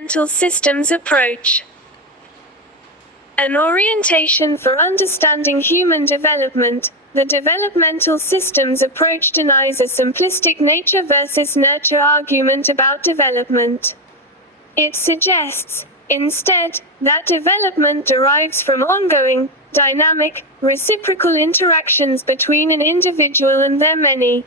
Developmental systems approach. An orientation for understanding human development, the developmental systems approach denies a simplistic nature versus nurture argument about development. It suggests, instead, that development derives from ongoing, dynamic, reciprocal interactions between an individual and their many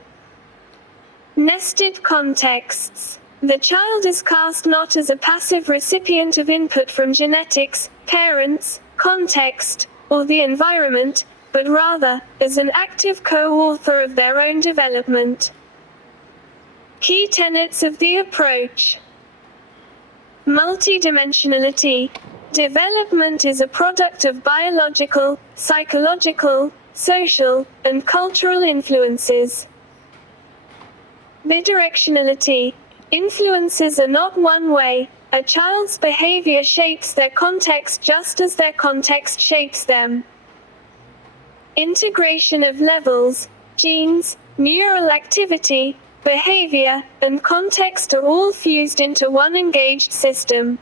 nested contexts. The child is cast not as a passive recipient of input from genetics, parents, context, or the environment, but rather, as an active co-author of their own development. Key tenets of the approach. Multidimensionality. Development is a product of biological, psychological, social, and cultural influences. Bidirectionality. Influences are not one way. A child's behavior shapes their context just as their context shapes them. Integration of levels, genes, neural activity, behavior, and context are all fused into one engaged system.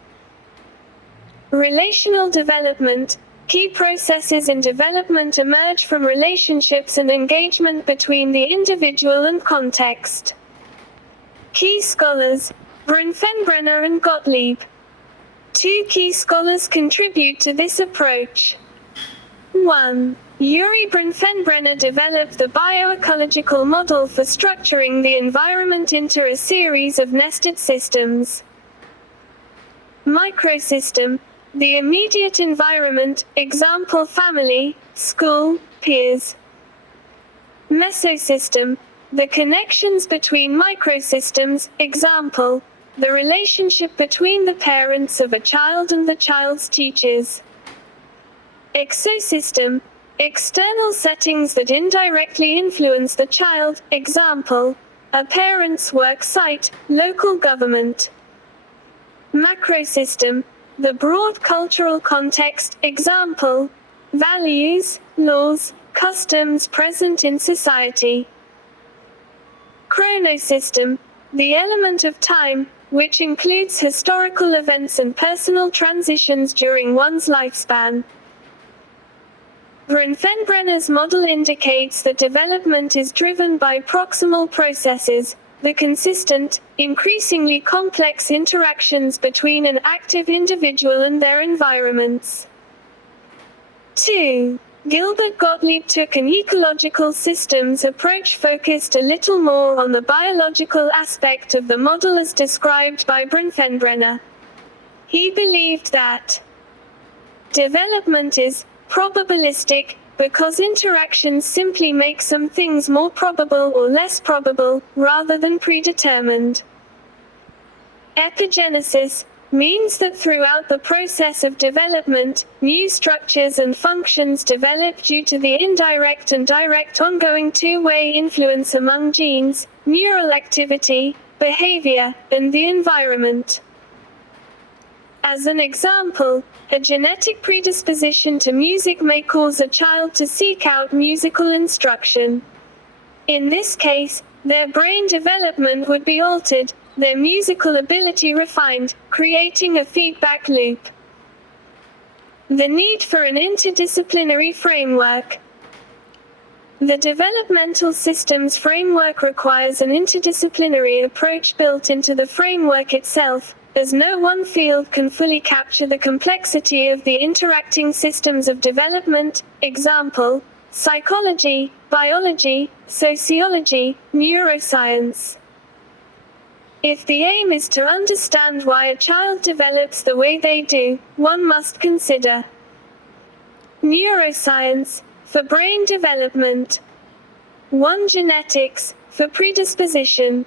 Relational development. Key processes in development emerge from relationships and engagement between the individual and context. Key scholars, Bronfenbrenner and Gottlieb. Two key scholars contribute to this approach. 1. Yuri Bronfenbrenner developed the bioecological model for structuring the environment into a series of nested systems. Microsystem, the immediate environment, example family, school, peers. Mesosystem, the connections between microsystems, example, the relationship between the parents of a child and the child's teachers. Exosystem, external settings that indirectly influence the child, example, a parent's work site, local government. Macrosystem, the broad cultural context, example, values, laws, customs present in society. Chronosystem, the element of time, which includes historical events and personal transitions during one's lifespan. Bronfenbrenner's model indicates that development is driven by proximal processes, the consistent, increasingly complex interactions between an active individual and their environments. 2. Gilbert Gottlieb took an ecological systems approach focused a little more on the biological aspect of the model as described by Bronfenbrenner. He believed that development is probabilistic, because interactions simply make some things more probable or less probable, rather than predetermined. Epigenesis means that throughout the process of development, new structures and functions develop due to the indirect and direct ongoing two-way influence among genes, neural activity, behavior, and the environment. As an example, a genetic predisposition to music may cause a child to seek out musical instruction. In this case, their brain development would be altered, their musical ability refined, creating a feedback loop. The need for an interdisciplinary framework. The developmental systems framework requires an interdisciplinary approach built into the framework itself, as no one field can fully capture the complexity of the interacting systems of development, example, psychology, biology, sociology, neuroscience. If the aim is to understand why a child develops the way they do, one must consider neuroscience, for brain development. 1. Genetics, for predisposition.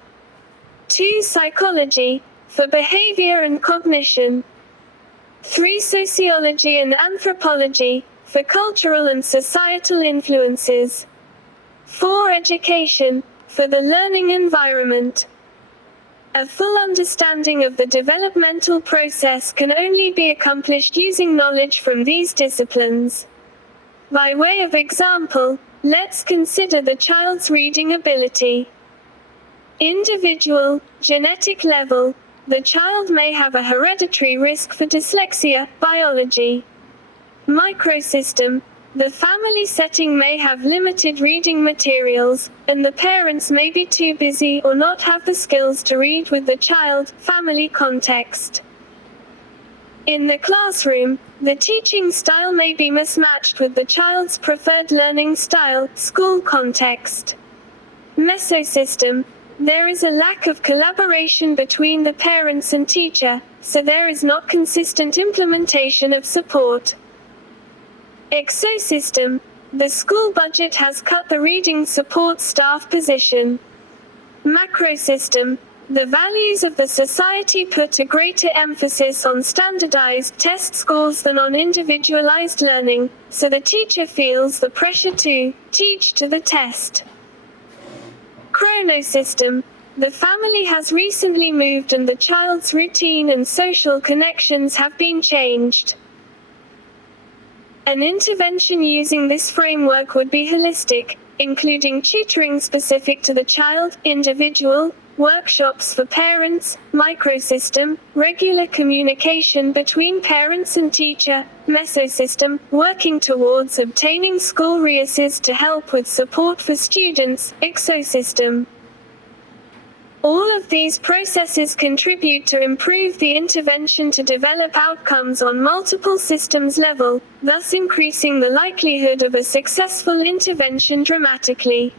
2. Psychology, for behavior and cognition. 3. Sociology and anthropology, for cultural and societal influences. 4. Education, for the learning environment. A full understanding of the developmental process can only be accomplished using knowledge from these disciplines. By way of example, let's consider the child's reading ability. Individual, genetic level, The child may have a hereditary risk for dyslexia. Biology. Microsystem. The family setting may have limited reading materials, and the parents may be too busy or not have the skills to read with the child. Family context. In the classroom, the teaching style may be mismatched with the child's preferred learning style. School context. Mesosystem. There is a lack of collaboration between the parents and teacher, so there is not consistent implementation of support. Exosystem. The school budget has cut the reading support staff position. Macrosystem. The values of the society put a greater emphasis on standardized test scores than on individualized learning, so the teacher feels the pressure to teach to the test. Chronosystem. The family has recently moved and the child's routine and social connections have been changed. An intervention using this framework would be holistic, including tutoring specific to the child, individual, workshops for parents, microsystem, regular communication between parents and teacher, mesosystem, working towards obtaining school resources to help with support for students, exosystem. All of these processes contribute to improve the intervention to develop outcomes on multiple systems level, thus increasing the likelihood of a successful intervention dramatically.